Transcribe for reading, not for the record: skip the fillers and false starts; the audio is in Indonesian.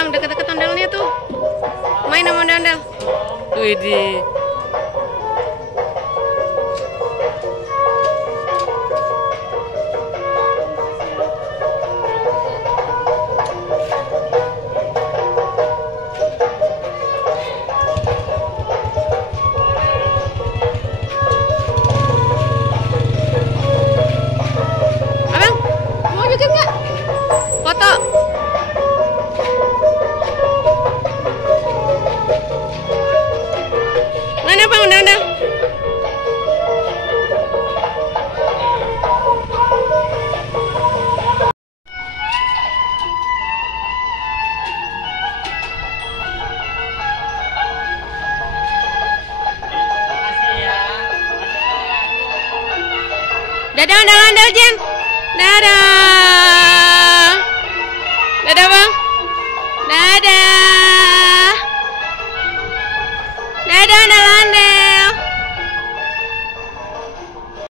Bang, deket-deket ondalnya tuh. Main sama ondel-ondel. Widih. Abang, mau joget nggak? Foto. Mana bang, ondel-ondel? Dadah ondel-ondel, Jen. Dadah.